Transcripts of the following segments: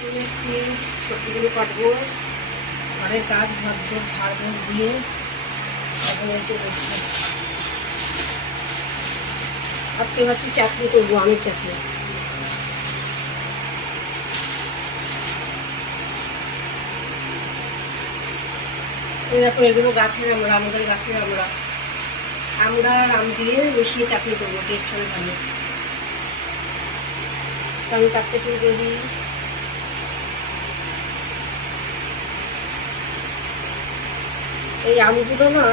চলে এসেছি, সবজিগুলো কাটবো। ঘরের কাজ ভাত ঝাড় ঘাস দিয়ে এখন চলে এসেছি। আজকে ভাবছি চাটনি করবো, আমের চাটনি। এই দেখো, এগুলো গাছের আমরা, আমাদের গাছের আমরা আম দিয়ে মিশিয়ে চাটনি করবো, টেস্ট হবে ভালো। আমি কাটতে শুরু করে দিই। এই আমগুলো না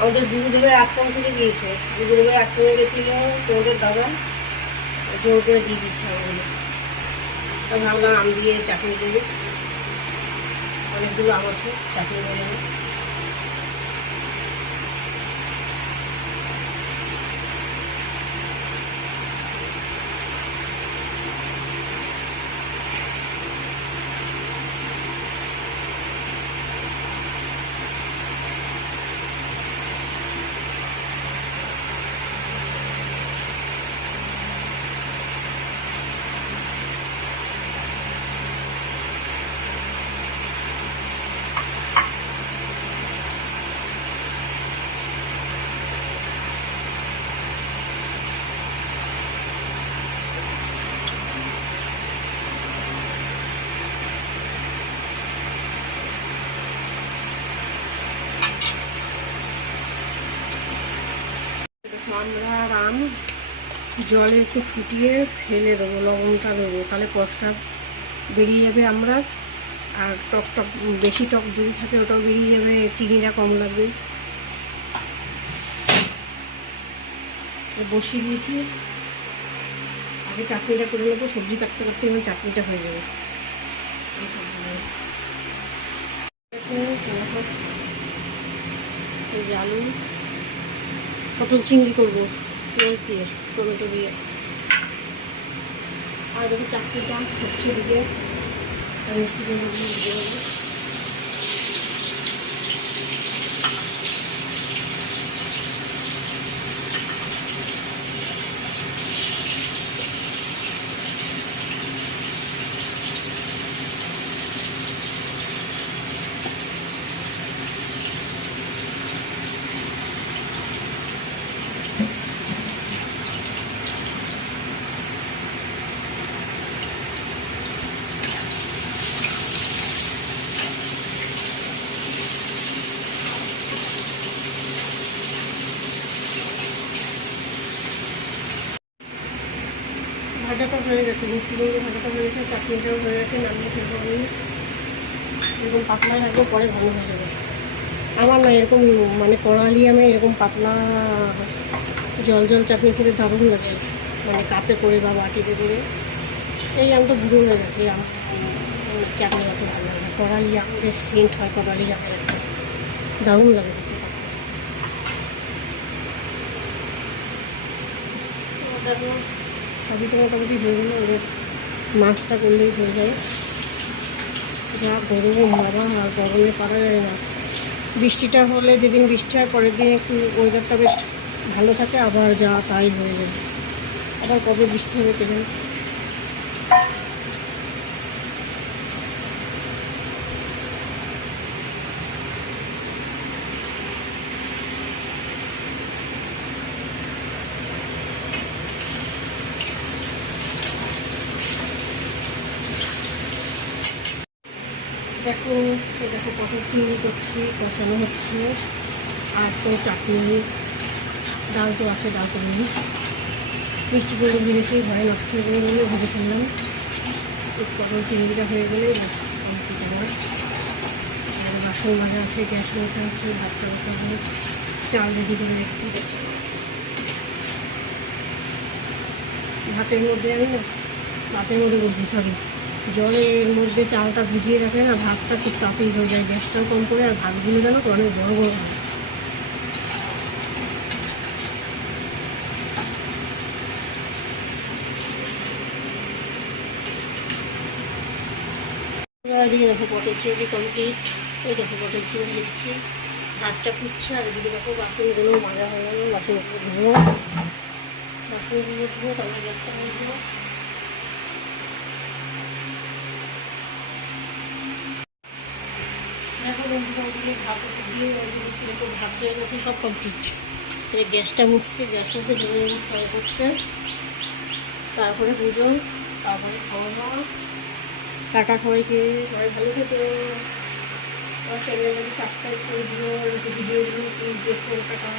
আমাদের গুরুদেবের আশ্রম থেকে দিয়েছে। গুরুদেবের আশ্রমে গেছিল তোমাদের দাদা, জোর করে দিয়ে দিচ্ছে আমগুলো। তা ভাবলাম আম দিয়ে চাটনি করি, অনেকগুলো আম আছে, চাটনি করে নেব। আমরা আম জলে একটু ফুটিয়ে ফেলে দেবো, লবণটা দেবো, তাহলে কষটা বেরিয়ে যাবে। আমরা আর টক টক বেশি টক যদি থাকে ওটাও বেরিয়ে যাবে, চিনিটা কম লাগবে। বসিয়ে দিয়েছি, আগে চাটনিটা করে নেবো। সবজি কাটতে কাটতে এবং চাটনিটা হয়ে যাবে। সবজি এই আলু পটল চিংড়ি করবো পেঁয়াজ দিয়ে, টমেটো দিয়ে। আর দেখো চাটনিটা হচ্ছে দিকে মিষ্টি দিয়ে দেবো। ভাজাটা হয়ে গেছে, মিষ্টি কুমড়ো ভাজাটা হয়ে গেছে, চাটনিটাও হয়ে গেছে। নামিয়ে ফেলবো আমি। এরকম পাতলা রাখবো, পরে ভালো হয়ে যাবে। আমার না এরকম মানে কড়ালি আমে এরকম পাতলা জল জল চাটনি খেতে দারুণ লাগে, মানে কাপে করে বা বাটিতে করে। এই আমটা বুড়ো হয়ে গেছে, আম চাটনি অত ভালো লাগে। কড়ালি আম বেশ সেন্ট হয়, কড়ালি আমের একটা দারুণ লাগে দেখতে। সবই তো মোটামুটি হয়ে গেলো, এবার মাছটা করলেই হয়ে যাবে। যা গরম বাবা, আর গরমে পারা যায় না। বৃষ্টিটা হলে, যেদিন বৃষ্টি হয় পরের দিন একটু ওয়েদারটা বেশ ভালো থাকে, আবার যা তাই হয়ে যাবে। আবার কবে বৃষ্টি হবে কে জানে। দেখো দেখো পটল চিংড়ি করছি, কষানো হচ্ছে। আর তো চাটনি, ডাল তো আছে, ডাল করে নিই। মিষ্টি করে ভেজেছি, ঘরে নষ্ট হয়ে গেলে বলে ভেজে ফেললাম। পটল চিংড়িটা হয়ে গেলে ব্যাস কমপ্লিট আমার। আর বাসন মাজা আছে, গ্যাস বসা আছে, ভাত তরকা হবে, চাল রেডি করে রাখতে। ভাতের মধ্যে আমি না, ভাতের মধ্যে বলছি সরি, জলের মধ্যে চালটা ভিজিয়ে রাখলে না ভাতটা খুব তাড়াতাড়ি হয়ে যায়, গ্যাসটাও কম করে। আর ভাতগুলো যেন অনেক বড় বড় হয়। এদিকে দেখো পটল চিংড়ি কমপ্লিট। এই দেখো পটল চিংড়ি দিচ্ছি, ভাতটা ফুটছে। আর এদিকে দেখো বাসনগুলো মাজা হয়ে গেল, বাসনগুলো ধুবো, তারপরে গ্যাসটা ধুবো। দেখো বন্ধুরা ওদিকে ভাত দিয়ে ওদিকে সিলিন্ডার ভাত হয়ে গেছে, সব কমপ্লিট। এই গ্যাসটা মুছছি, গ্যাস মুছে জমে ফ্রাই করতে, তারপরে পুজো, তারপরে খাওয়া দাওয়া। টাটা সবাইকে, সবাই ভালো থেকো, আমার চ্যানেলটাকে সাবস্ক্রাইব করে দিও, ভিডিওগুলো প্লিজ দেখো। টাটা।